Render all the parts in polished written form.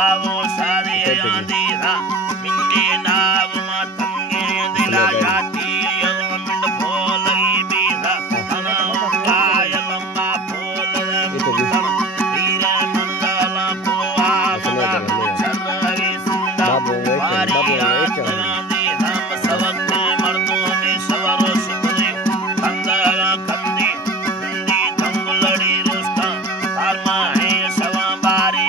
बाबो सारे आंधी रा मिंगे नाव मातंगे दिला जाती यलमिंड बोलई बीरा अना काय लम्बा बोल मुतम वीर मंगल पोआ मगा सर्वे सुंदा वारी आंधी हम सबक मर्दों में सवरो सुधरे कंदरा कंदी हिंदी दंगलड़ी रुस्ता कर्मा है सवा बारी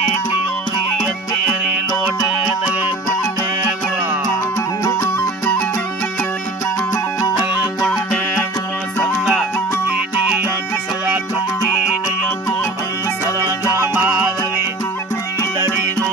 तेरे लोटे नगे गुंडे गुड़ा संगा ये किसवा कंदी नया को हम सरगा माधवी लड़ी रो